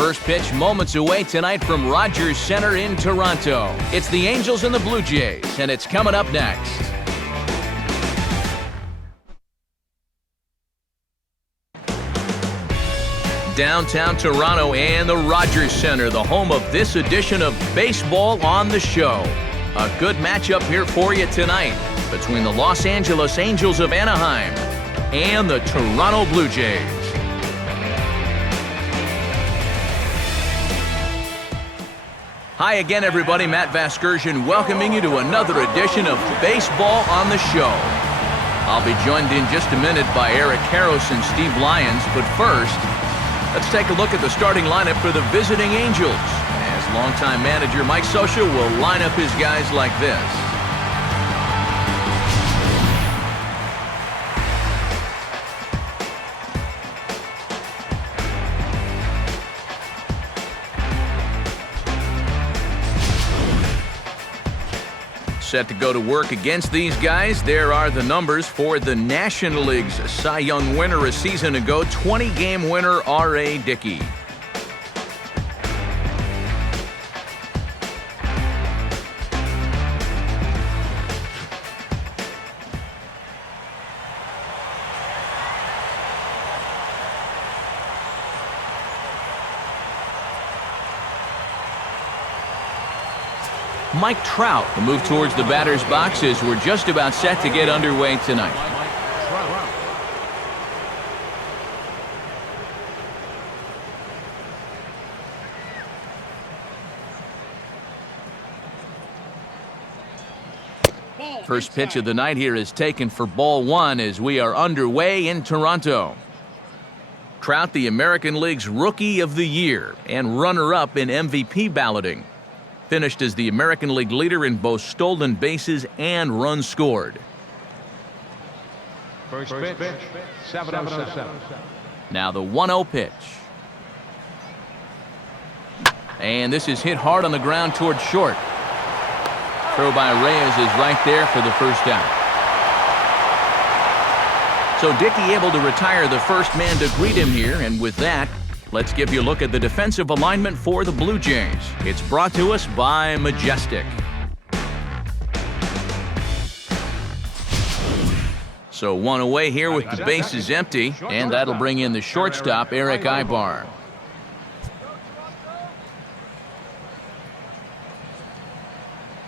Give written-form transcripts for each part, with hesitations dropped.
first pitch moments away tonight from Rogers Center in Toronto. It's the Angels and the Blue Jays, and it's coming up next. Downtown Toronto and the Rogers Center, the home of this edition of Baseball on the Show. A good matchup here for you tonight between the Los Angeles Angels of Anaheim and the Toronto Blue Jays. Hi again, everybody. Matt Vasgersian welcoming you to another edition of Baseball on the Show. I'll be joined in just a minute by Eric Karros and Steve Lyons, but first, let's take a look at the starting lineup for the visiting Angels, as longtime manager Mike Scioscia will line up his guys like this. Set to go to work against these guys. There are the numbers for the National League's Cy Young winner a season ago, 20-game winner R.A. Dickey. Mike Trout will move towards the batter's box as we're just about set to get underway tonight. First pitch of the night here is taken for ball one as we are underway in Toronto. Trout, the American League's Rookie of the Year and runner-up in MVP balloting. Finished as the American League leader in both stolen bases and runs scored. First pitch, 7-0-7. Now the 1-0 pitch. And this is hit hard on the ground towards short. Throw by Reyes is right there for the first out. So Dickey able to retire the first man to greet him here, and with that, let's give you a look at the defensive alignment for the Blue Jays. It's brought to us by Majestic. So one away here with the bases empty, and that'll bring in the shortstop, Eric Ibar.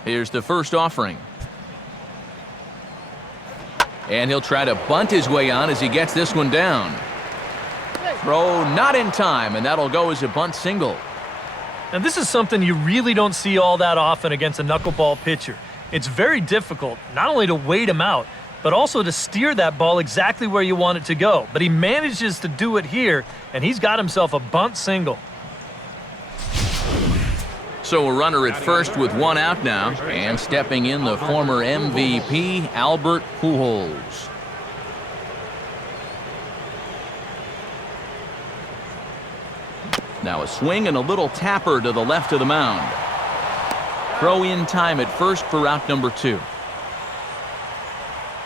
Here's the first offering. And he'll try to bunt his way on as he gets this one down. Throw not in time, and that'll go as a bunt single. Now this is something you really don't see all that often against a knuckleball pitcher. It's very difficult not only to wait him out, but also to steer that ball exactly where you want it to go. But he manages to do it here, and he's got himself a bunt single. So a runner at first with one out now, and stepping in the former MVP, Albert Pujols. Now a swing and a little tapper to the left of the mound. Throw in time at first for out number 2.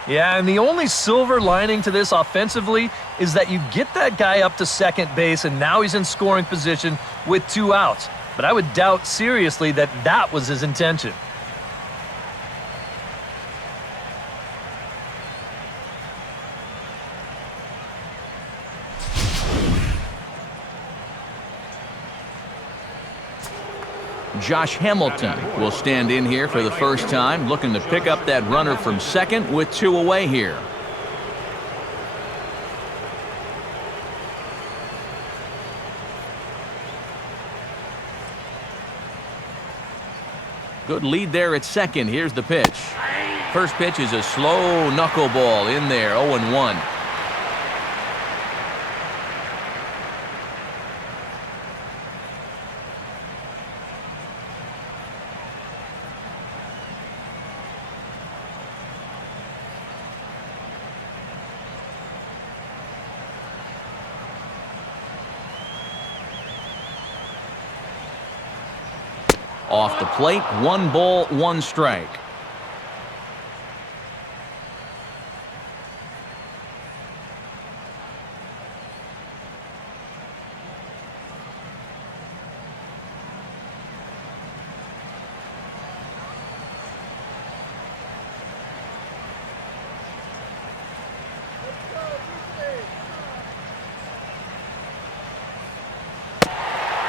Yeah, and the only silver lining to this offensively is that you get that guy up to second base, and now he's in scoring position with 2 outs. But I would doubt seriously that that was his intention. Josh Hamilton will stand in here for the first time, looking to pick up that runner from second with 2 away here. Good lead there at second. Here's the pitch. First pitch is a slow knuckleball in there, 0-1. Off the plate, 1 ball, 1 strike.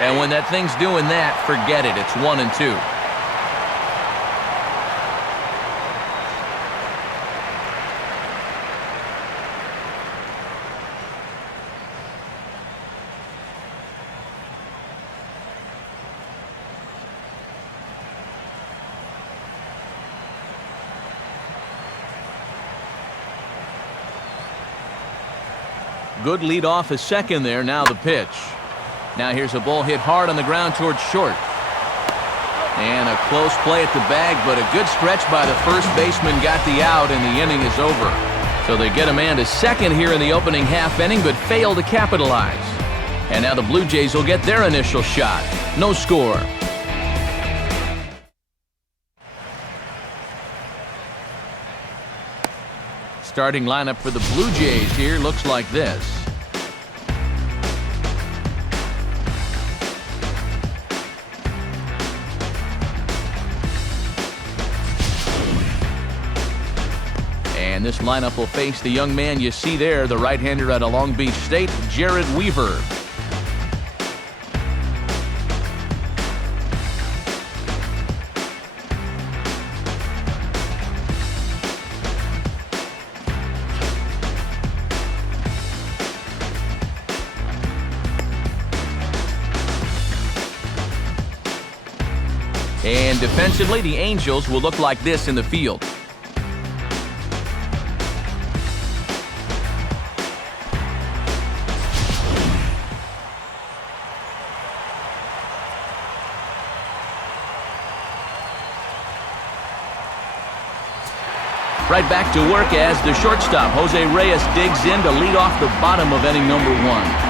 And when that thing's doing that, forget it. It's 1-2. Good lead off is second there. Now the pitch. Now here's a ball hit hard on the ground towards short. And a close play at the bag, but a good stretch by the first baseman got the out, and the inning is over. So they get a man to second here in the opening half inning, but fail to capitalize. And now the Blue Jays will get their initial shot. No score. Starting lineup for the Blue Jays here looks like this. And this lineup will face the young man you see there, the right-hander out of Long Beach State, Jared Weaver. And defensively, the Angels will look like this in the field. Right back to work as the shortstop, Jose Reyes, digs in to lead off the bottom of inning number 1.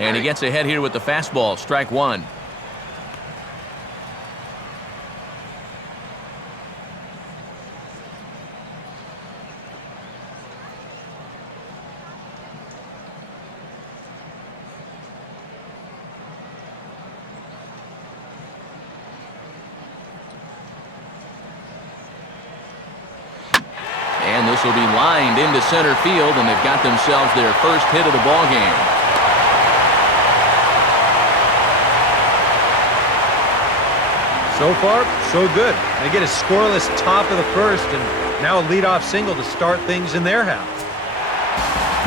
And he gets ahead here with the fastball, strike 1. And this will be lined into center field, and they've got themselves their first hit of the ball game. So far, so good. They get a scoreless top of the first, and now a leadoff single to start things in their half.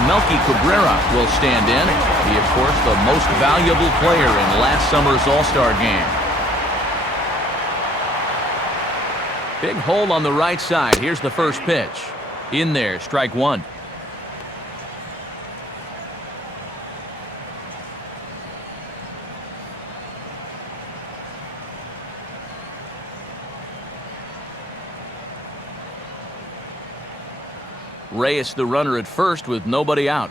Melky Cabrera will stand in. He, of course, the most valuable player in last summer's All-Star game. Big hole on the right side. Here's the first pitch. In there, strike 1. Reyes the runner at first with nobody out.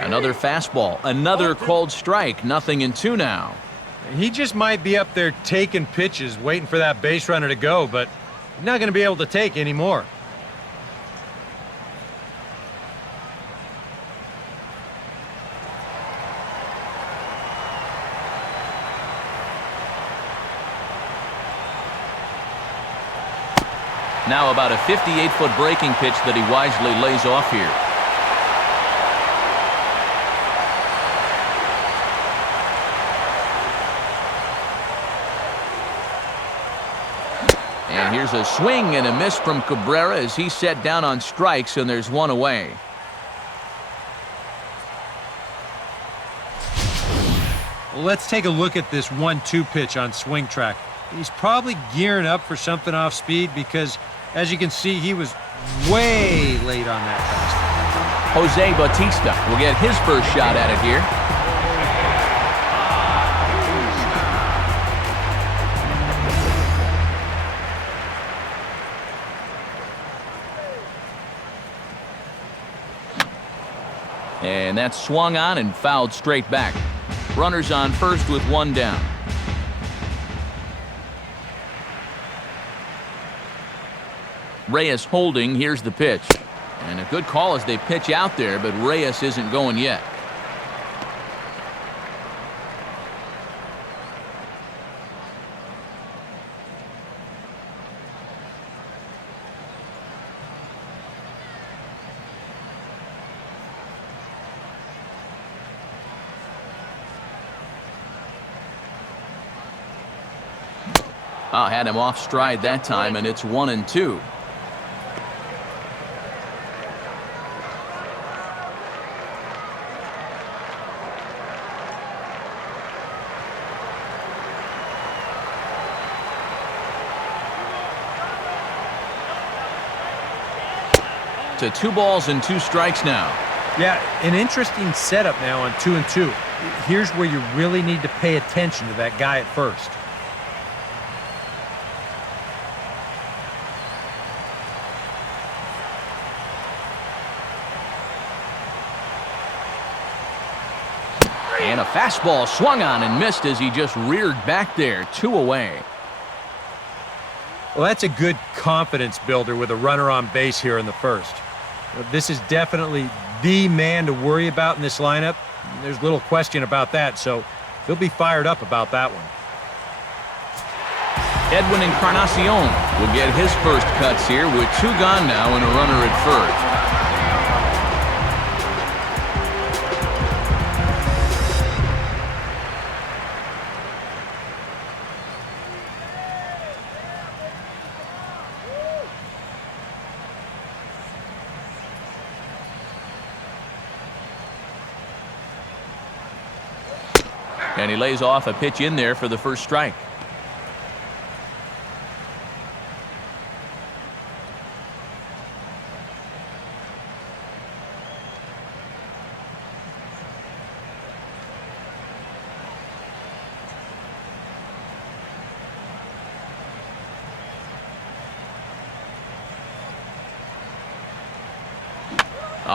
Another fastball, another called strike, 0-2 now. He just might be up there taking pitches, waiting for that base runner to go, but he's not going to be able to take any more. Now about a 58-foot breaking pitch that he wisely lays off here. And here's a swing and a miss from Cabrera as he's set down on strikes, and there's one away. Let's take a look at this 1-2 pitch on swing track. He's probably gearing up for something off speed because, as you can see, he was way late on that fastball. Jose Bautista will get his first shot at it here. And that's swung on and fouled straight back. Runners on first with one down. Reyes holding. Here's the pitch. And a good call as they pitch out there, but Reyes isn't going yet. Had him off stride that time, and it's 1-2. To 2 balls and 2 strikes now. Yeah, an interesting setup now on 2-2. Here's where you really need to pay attention to that guy at first. And a fastball swung on and missed as he just reared back there. 2 away. Well, that's a good confidence builder with a runner on base here in the first. This is definitely the man to worry about in this lineup. There's little question about that, so he'll be fired up about that one. Edwin Encarnacion will get his first cuts here with 2 gone now and a runner at first. And he lays off a pitch in there for the first strike.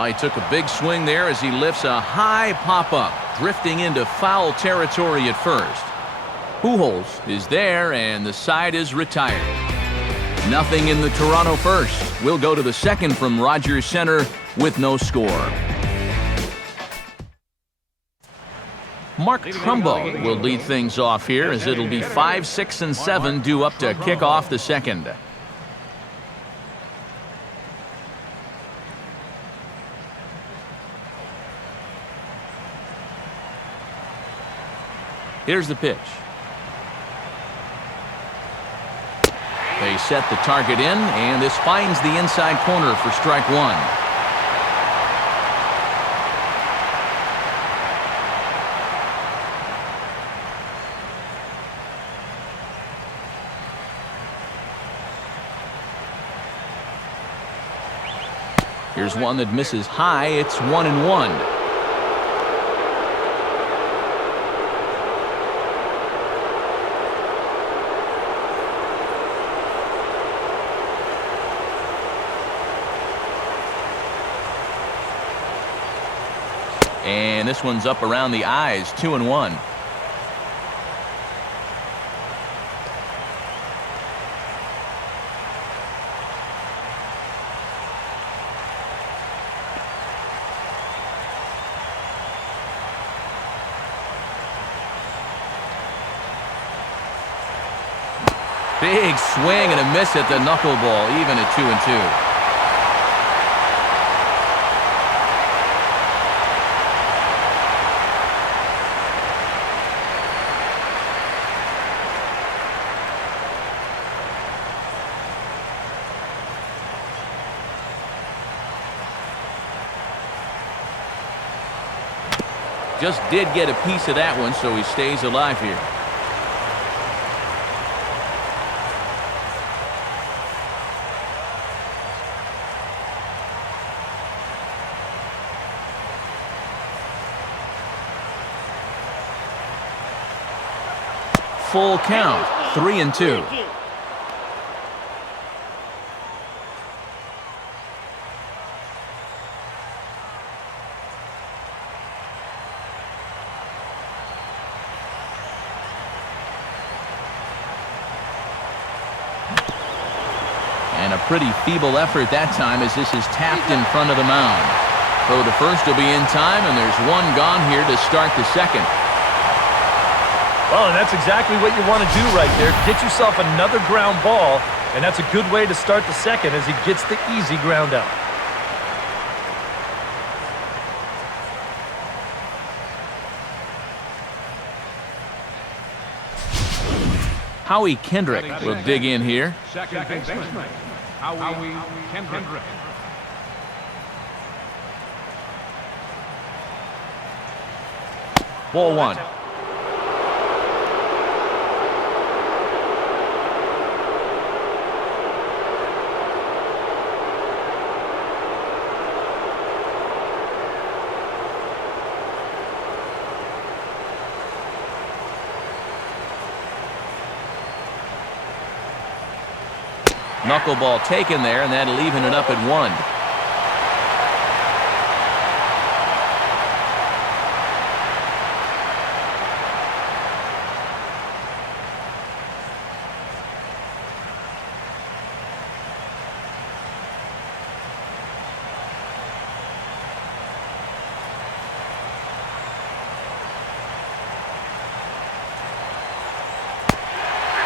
He took a big swing there as he lifts a high pop-up, drifting into foul territory at first. Pujols is there, and the side is retired. Nothing in the Toronto first. We'll go to the second from Rogers Center with no score. Mark Trumbo will lead things off here as it'll be 5, 6, and 7 due up to kick off the second. Here's the pitch. They set the target in, and this finds the inside corner for strike 1. Here's one that misses high. It's 1-1. And this one's up around the eyes, 2-1. Big swing and a miss at the knuckleball, even at 2-2. Just did get a piece of that one, so he stays alive here. Full count, 3-2. And a pretty feeble effort that time as this is tapped in front of the mound. Throw to first will be in time, and there's one gone here to start the second. Well, and that's exactly what you want to do right there. Get yourself another ground ball, and that's a good way to start the second as he gets the easy ground out. Howie Kendrick will dig in here. Second baseman, Howie Kendrick. Ball one. Knuckleball taken there, and that'll even it up at 1.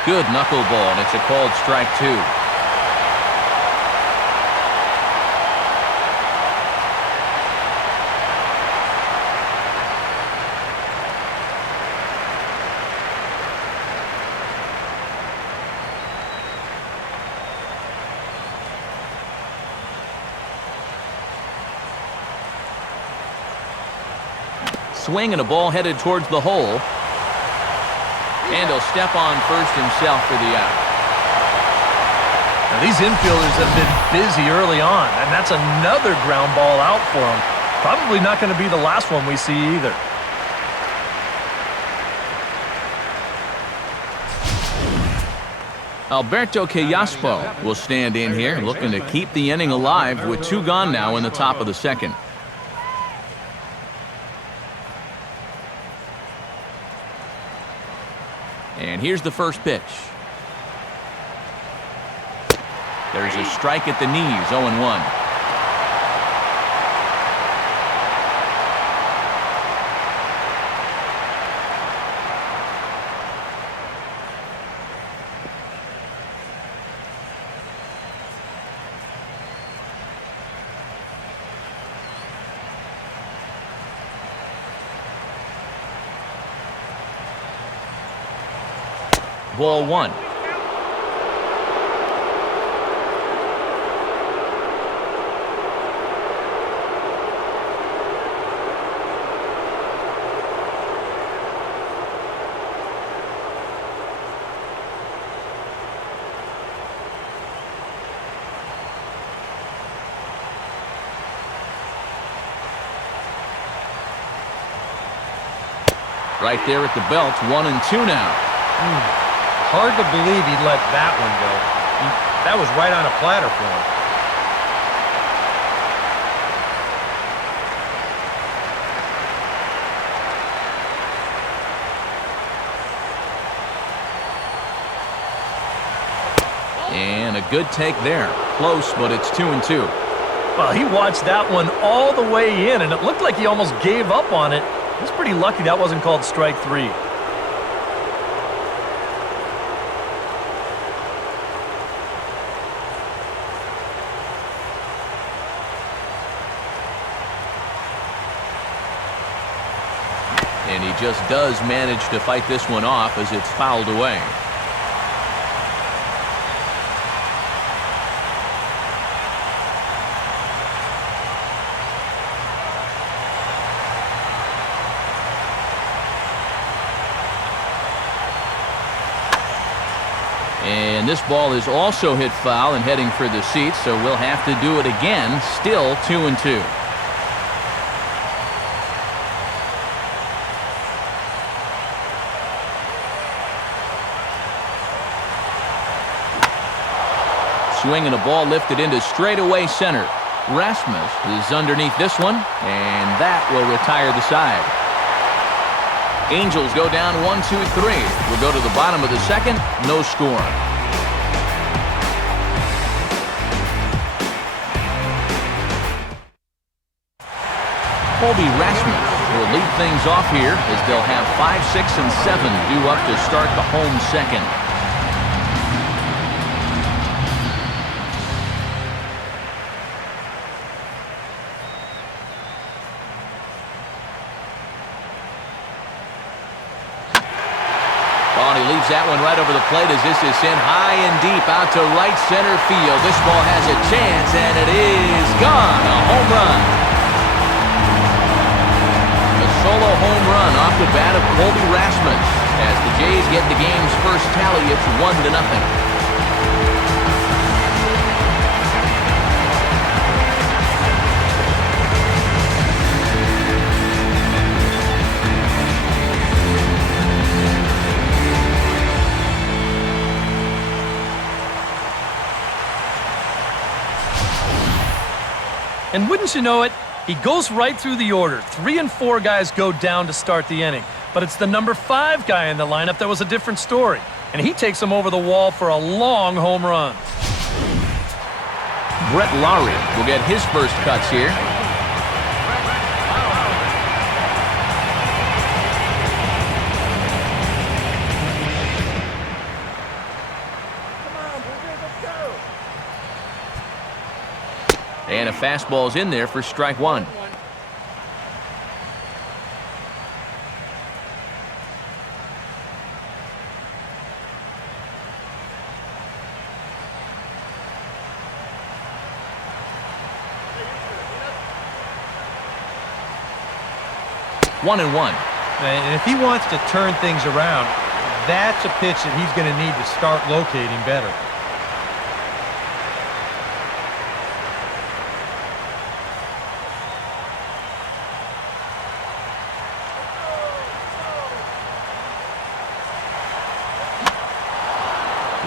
Good knuckleball, and it's a called strike 2. Swing and a ball headed towards the hole. And he'll step on first himself for the out. Now, these infielders have been busy early on, and that's another ground ball out for them. Probably not going to be the last one we see either. Alberto Callaspo will stand in here, looking to keep the inning alive with 2 gone now in the top of the second. And here's the first pitch. There's a strike at the knees, 0-1. Ball 1. Right there at the belt, 1-2 now. Hard to believe he let that one go. That was right on a platter for him. And a good take there. Close, but it's 2-2. Well, he watched that one all the way in, and it looked like he almost gave up on it. He's pretty lucky that wasn't called strike 3. And he just does manage to fight this one off as it's fouled away. And this ball is also hit foul and heading for the seats, so we'll have to do it again. Still 2-2. Swing and a ball lifted into straightaway center. Rasmus is underneath this one, and that will retire the side. Angels go down 1-2-3. We'll go to the bottom of the second. No score. Colby Rasmus will lead things off here as they'll have 5, 6, and 7 due up to start the home second. Oh, and he leaves that one right over the plate as this is sent high and deep out to right center field. This ball has a chance, and it is gone. A home run. A solo home run off the bat of Colby Rasmus. As the Jays get the game's first tally, it's 1-0. And wouldn't you know it, he goes right through the order. 3 and 4 guys go down to start the inning. But it's the number 5 guy in the lineup that was a different story. And he takes him over the wall for a long home run. Brett Lowry will get his first cuts here. And a fastball's in there for strike one. One and one. And if he wants to turn things around, that's a pitch that he's going to need to start locating better.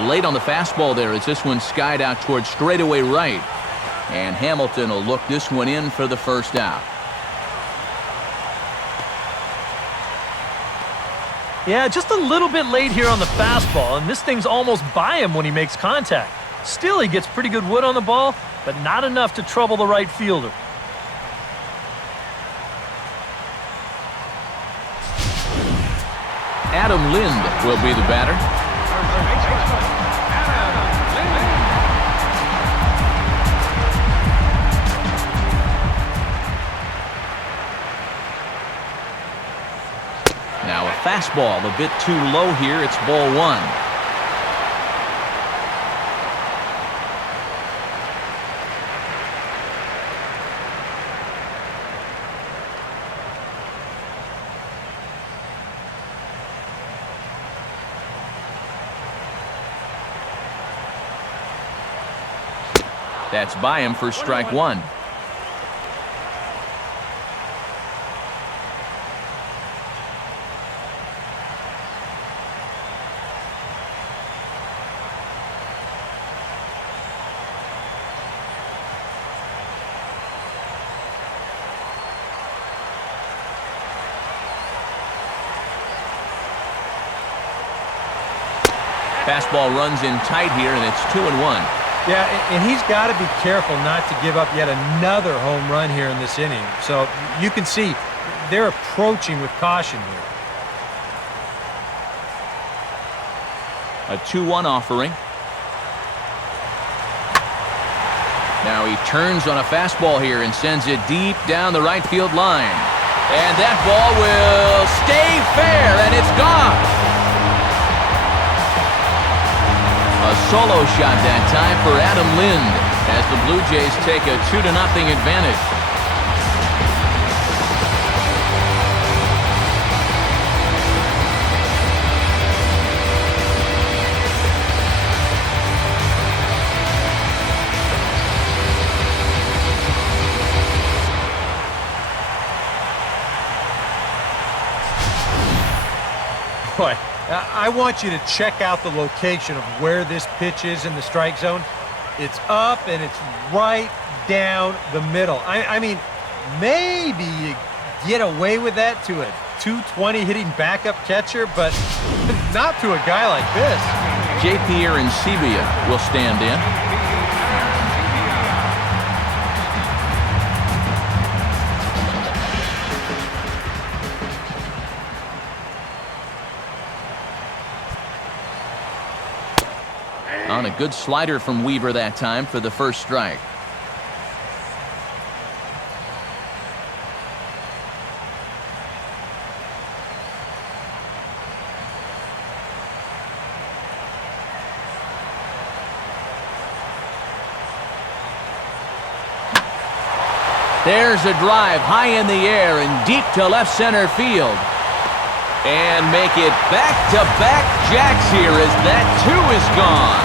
Late on the fastball there as this one skied out towards straightaway right. And Hamilton will look this one in for the first out. Yeah, just a little bit late here on the fastball, and this thing's almost by him when he makes contact. Still, he gets pretty good wood on the ball, but not enough to trouble the right fielder. Adam Lind will be the batter. Now a fastball a bit too low here. It's ball one. That's by him for strike one. Fastball runs in tight here, and it's 2-1. Yeah, and he's got to be careful not to give up yet another home run here in this inning. So you can see they're approaching with caution here. A 2-1 offering. Now he turns on a fastball here and sends it deep down the right field line. And that ball will stay fair, and it's gone. A solo shot that time for Adam Lind as the Blue Jays take a 2-0 advantage. Boy, I want you to check out the location of where this pitch is in the strike zone. It's up and it's right down the middle. I mean, maybe you get away with that to a 220 hitting backup catcher, but not to a guy like this. J.P. Arancibia will stand in. On a good slider from Weaver that time for the first strike. There's a drive high in the air and deep to left center field. And make it back-to-back jacks here as that two is gone.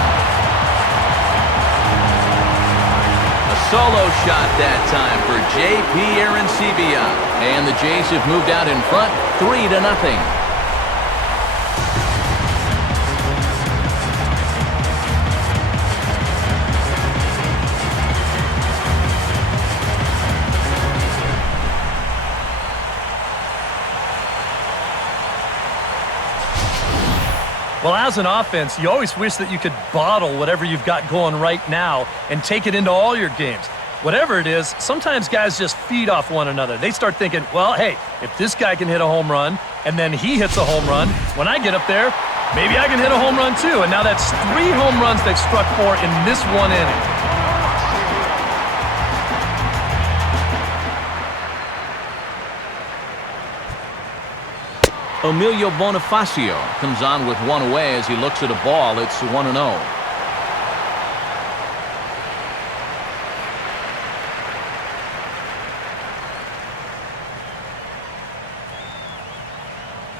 A solo shot that time for J.P. Arancibia. And the Jays have moved out in front 3-0. Well, as an offense, you always wish that you could bottle whatever you've got going right now and take it into all your games. Whatever it is, sometimes guys just feed off one another. They start thinking, well, hey, if this guy can hit a home run and then he hits a home run, when I get up there, maybe I can hit a home run too. And now that's 3 home runs they've struck for in this one inning. Emilio Bonifacio comes on with one away as he looks at a ball. It's 1-0.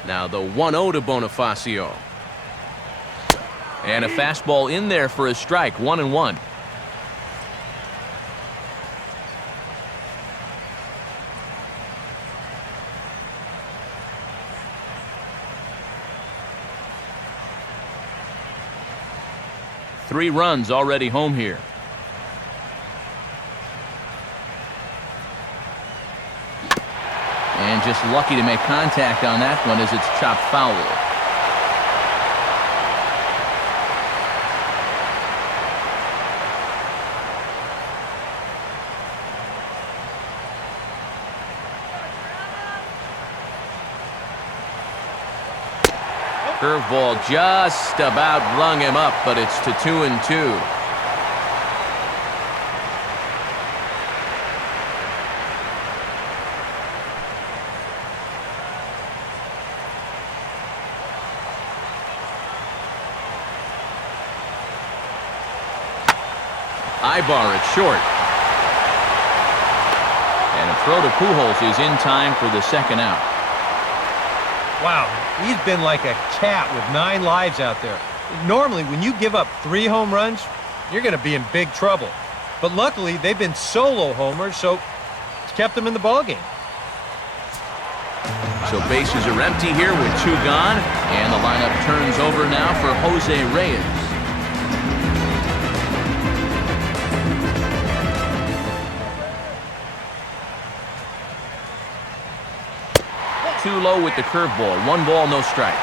Now the 1-0 to Bonifacio. And a fastball in there for a strike, 1-1. Three runs already home here. And just lucky to make contact on that one as it's chopped foul. Curveball just about rung him up, but it's to 2-2. Ibar at short. And a throw to Pujols is in time for the second out. Wow, he's been like a cat with 9 lives out there. Normally, when you give up 3 home runs, you're going to be in big trouble. But luckily, they've been solo homers, so it's kept them in the ballgame. So bases are empty here with 2 gone, and the lineup turns over now for Jose Reyes. Too low with the curveball. 1 ball, no strikes.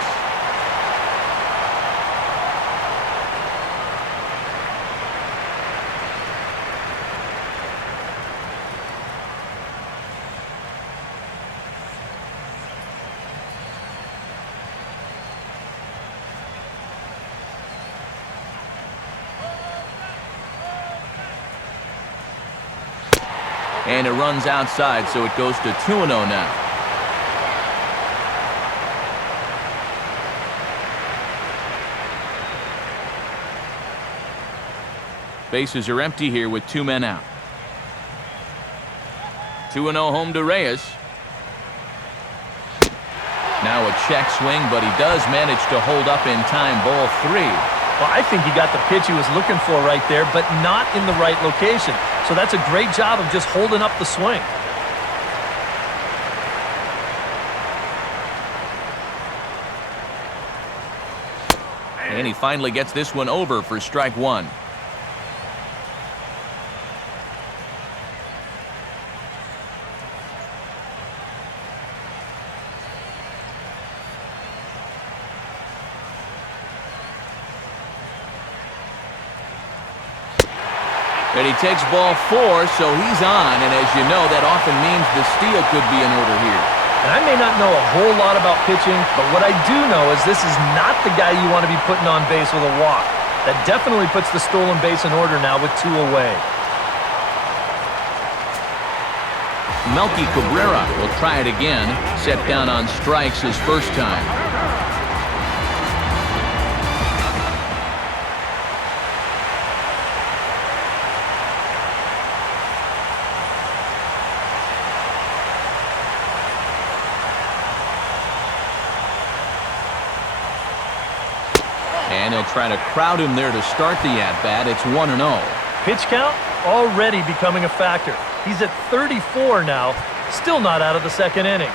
And it runs outside, so it goes to 2-0 now. Bases are empty here with 2 men out. 2-0 home to Reyes. Now a check swing, but he does manage to hold up in time. Ball 3. Well, I think he got the pitch he was looking for right there, but not in the right location. So that's a great job of just holding up the swing. And he finally gets this one over for strike 1. And he takes ball 4, so he's on. And as you know, that often means the steal could be in order here. And I may not know a whole lot about pitching, but what I do know is this is not the guy you want to be putting on base with a walk. That definitely puts the stolen base in order now with 2 away. Melky Cabrera will try it again. Set down on strikes his first time. And he'll try to crowd him there to start the at-bat. It's 1-0. Pitch count already becoming a factor. He's at 34 now, still not out of the second inning.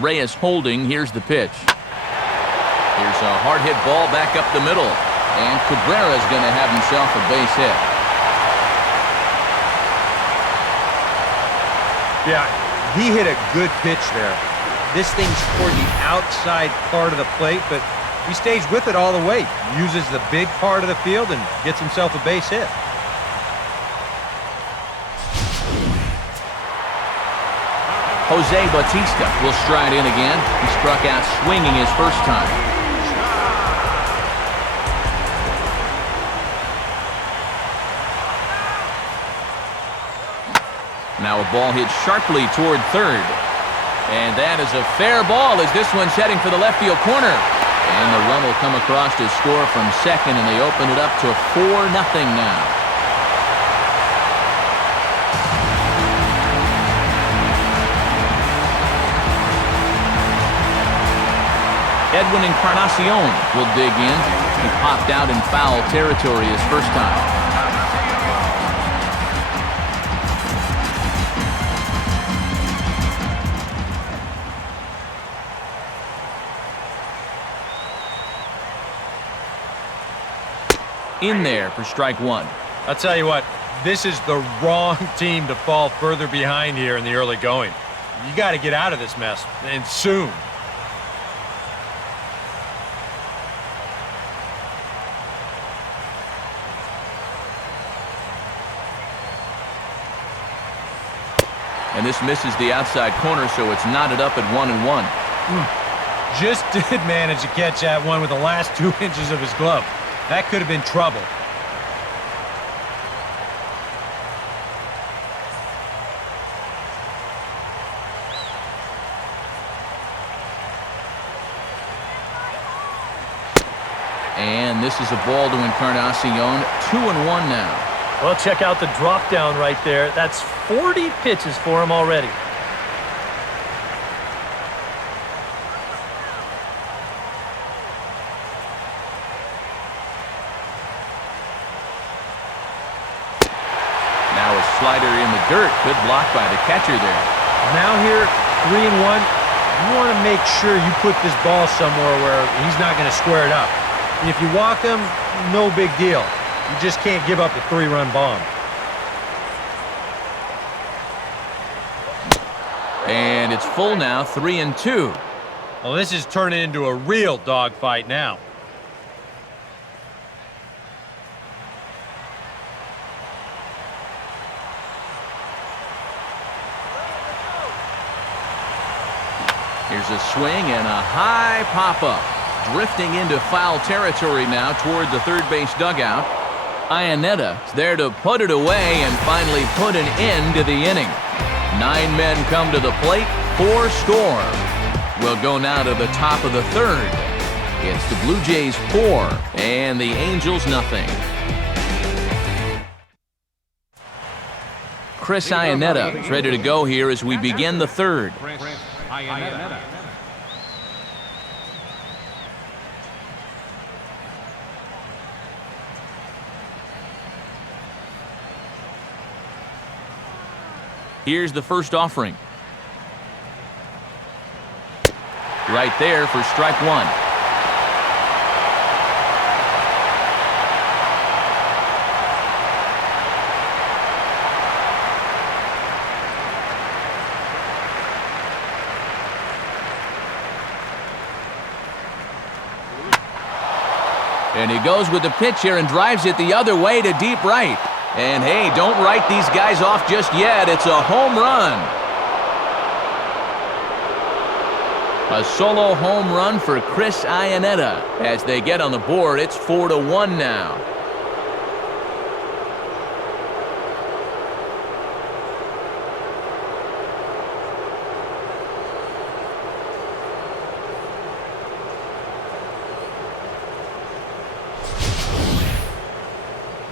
Reyes holding. Here's the pitch. Here's a hard hit ball back up the middle. And Cabrera's going to have himself a base hit. Yeah, he hit a good pitch there. This thing's toward the outside part of the plate, but he stays with it all the way. Uses the big part of the field and gets himself a base hit. Jose Bautista will stride in again. He struck out swinging his first time. Now a ball hit sharply toward third. And that is a fair ball as this one's heading for the left field corner. And the run will come across to score from second, and they open it up to 4-0 now. Edwin Encarnacion will dig in. He popped out in foul territory his first time. In there for strike one. I'll tell you what, this is the wrong team to fall further behind here in the early going. You got to get out of this mess, and soon. And this misses the outside corner, so it's knotted up at 1-1. Just did manage to catch that one with the last 2 inches of his glove. That could have been trouble. And this is a ball to Encarnacion. 2-1 now. Well, check out the drop down right there. That's 40 pitches for him already. Now a slider in the dirt. Good block by the catcher there. Now here, 3-1, you want to make sure you put this ball somewhere where he's not going to square it up. If you walk him, no big deal. You just can't give up a 3-run bomb. And it's full now, 3-2. Well, this is turning into a real dogfight now. Here's a swing and a high pop-up. Drifting into foul territory now toward the third base dugout. Iannetta is there to put it away and finally put an end to the inning. 9 men come to the plate, 4 score. We'll go now to the top of the third. It's the Blue Jays 4 and the Angels nothing. Chris Iannetta is ready to go here as we begin the third. Here's the first offering. Right there for strike one. And he goes with the pitch here and drives it the other way to deep right. And hey, don't write these guys off just yet. It's a home run. A solo home run for Chris Iannetta. As they get on the board, it's 4-1 now.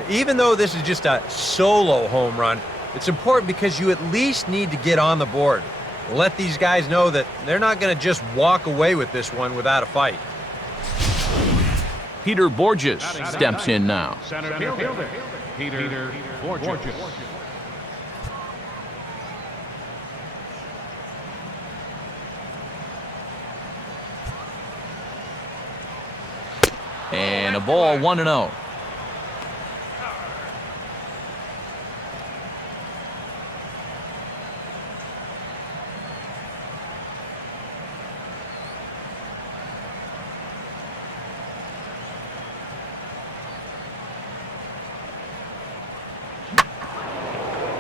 Even though this is just a solo home run, It's important because you at least need to get on the board. Let these guys know that they're not going to just walk away with this one without a fight. Peter Borges steps in now. Center fielder, Peter Borges. And a ball 1-0.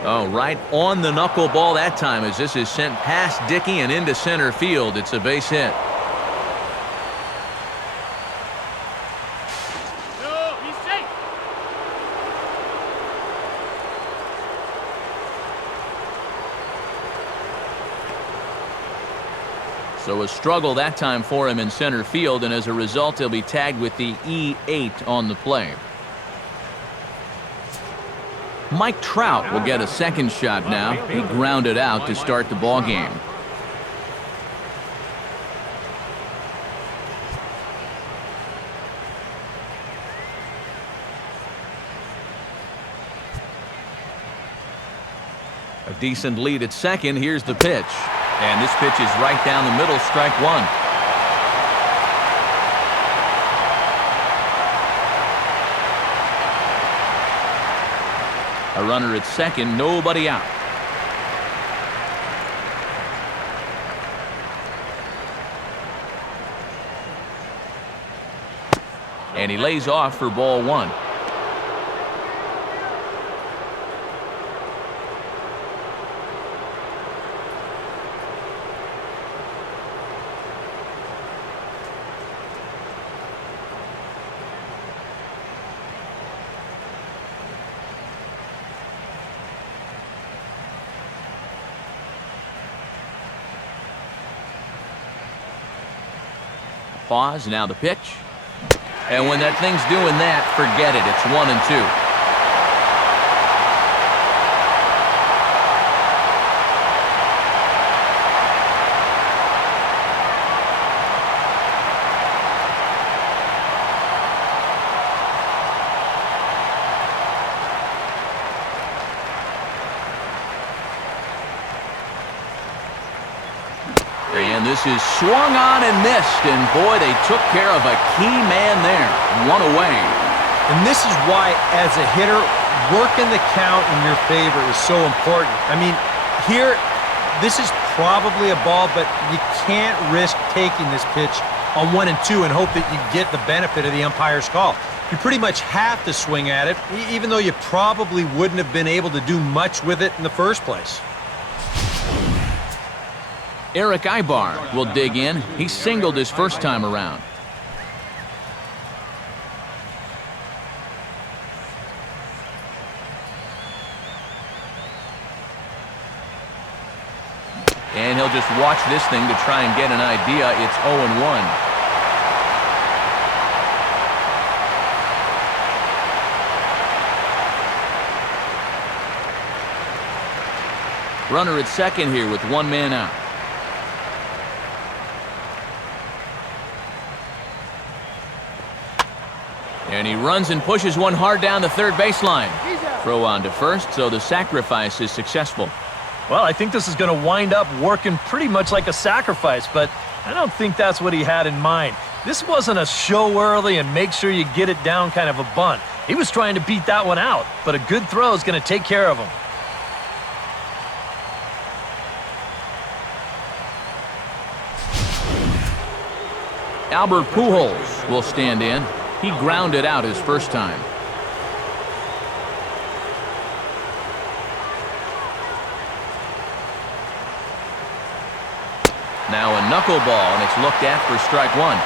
Oh, right on the knuckleball that time as this is sent past Dickey and into center field. It's a base hit. So a struggle that time for him in center field, and as a result, he'll be tagged with the E8 on the play. Mike Trout will get a second shot now. He grounded out to start the ball game. A decent lead at second. Here's the pitch. And this pitch is right down the middle, strike one. A runner at second, nobody out. And he lays off for ball one. Pause, now the pitch. And when that thing's doing that, forget it. It's 1-2. And this is swung on and missed, and boy, they took care of a key man there. One away. And this is why, as a hitter, working the count in your favor is so important. I mean, here, this is probably a ball, but you can't risk taking this pitch on 1-2 and hope that you get the benefit of the umpire's call. You pretty much have to swing at it, even though you probably wouldn't have been able to do much with it in the first place. Eric Ibar will dig in. He singled his first time around. And he'll just watch this thing to try and get an idea. It's 0-1. Runner at second here with one man out. And he runs and pushes one hard down the third baseline. Throw on to first, so the sacrifice is successful. Well, I think this is going to wind up working pretty much like a sacrifice, but I don't think that's what he had in mind. This wasn't a show early and make sure you get it down kind of a bunt. He was trying to beat that one out, but a good throw is going to take care of him. Albert Pujols will stand in. He grounded out his first time. Now a knuckleball, and it's looked at for strike one.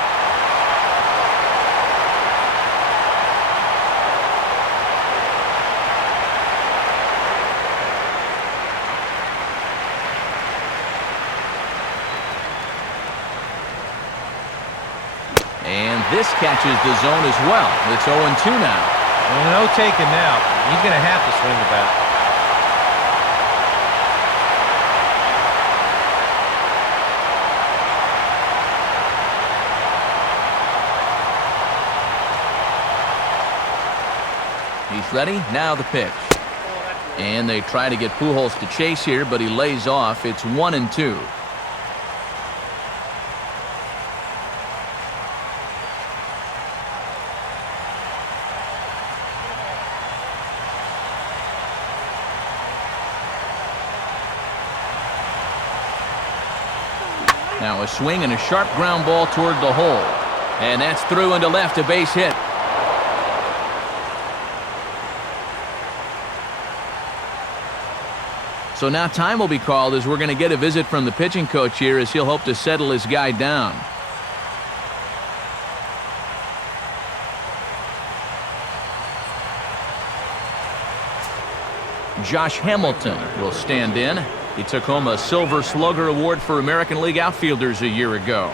And this catches the zone as well. It's 0-2 now. Well, no taking now. He's going to have to swing the bat. ready. Now the pitch. And they try to get Pujols to chase here, but he lays off. It's 1-2. Now a swing and a sharp ground ball toward the hole. And that's through into left, a base hit. So now time will be called as we're going to get a visit from the pitching coach here as he'll hope to settle his guy down. Josh Hamilton will stand in. He took home a Silver Slugger Award for American League outfielders a year ago.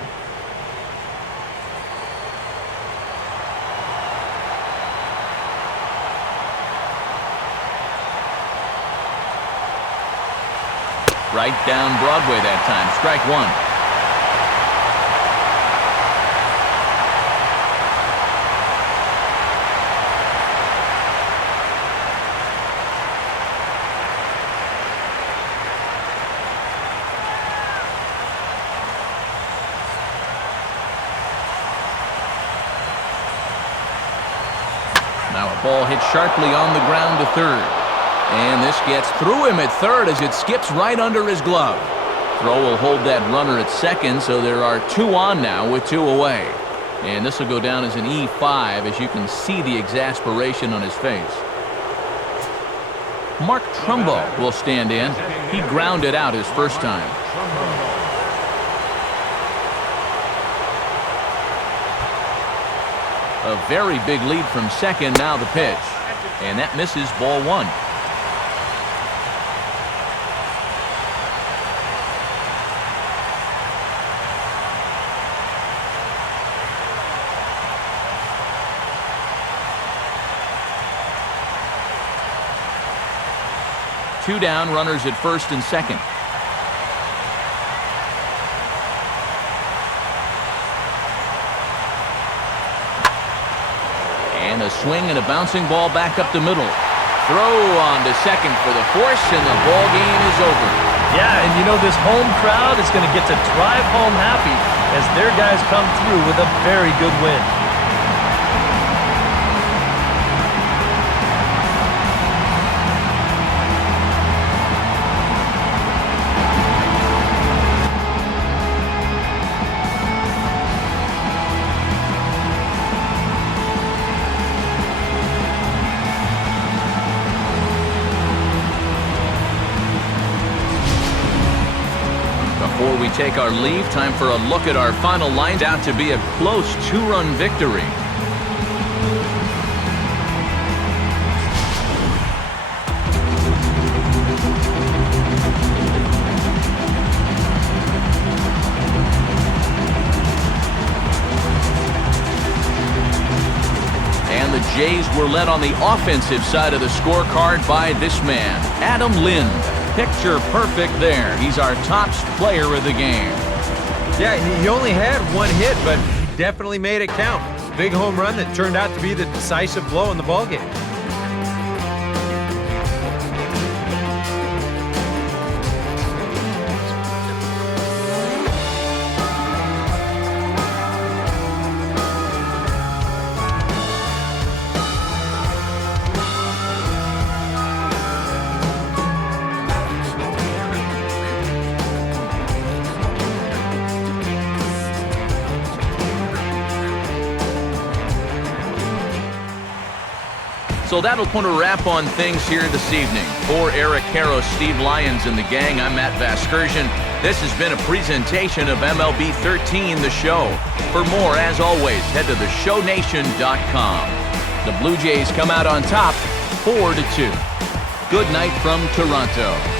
Right down Broadway that time. Strike one. Now a ball hit sharply on the ground to third. And this gets through him at third as it skips right under his glove. Throw will hold that runner at second, so there are 2 on now with 2 away. And this will go down as an E5 as you can see the exasperation on his face. Mark Trumbo will stand in. He grounded out his first time. A very big lead from second. Now the pitch. And that misses, ball 1. Two down, runners at first and second. And a swing and a bouncing ball back up the middle. Throw on to second for the force, and the ball game is over. Yeah, and you know this home crowd is going to get to drive home happy as their guys come through with a very good win. Before we take our leave, time for a look at our final lines. Out to be a close 2-run victory. And the Jays were led on the offensive side of the scorecard by this man, Adam Lind. Picture perfect there. He's our top player of the game. Yeah, he only had 1 hit, but he definitely made it count. Big home run that turned out to be the decisive blow in the ballgame. So that'll put a wrap on things here this evening. For Eric Karros, Steve Lyons, and the gang, I'm Matt Vasgersian. This has been a presentation of MLB 13, The Show. For more, as always, head to theshownation.com. The Blue Jays come out on top, 4-2. Good night from Toronto.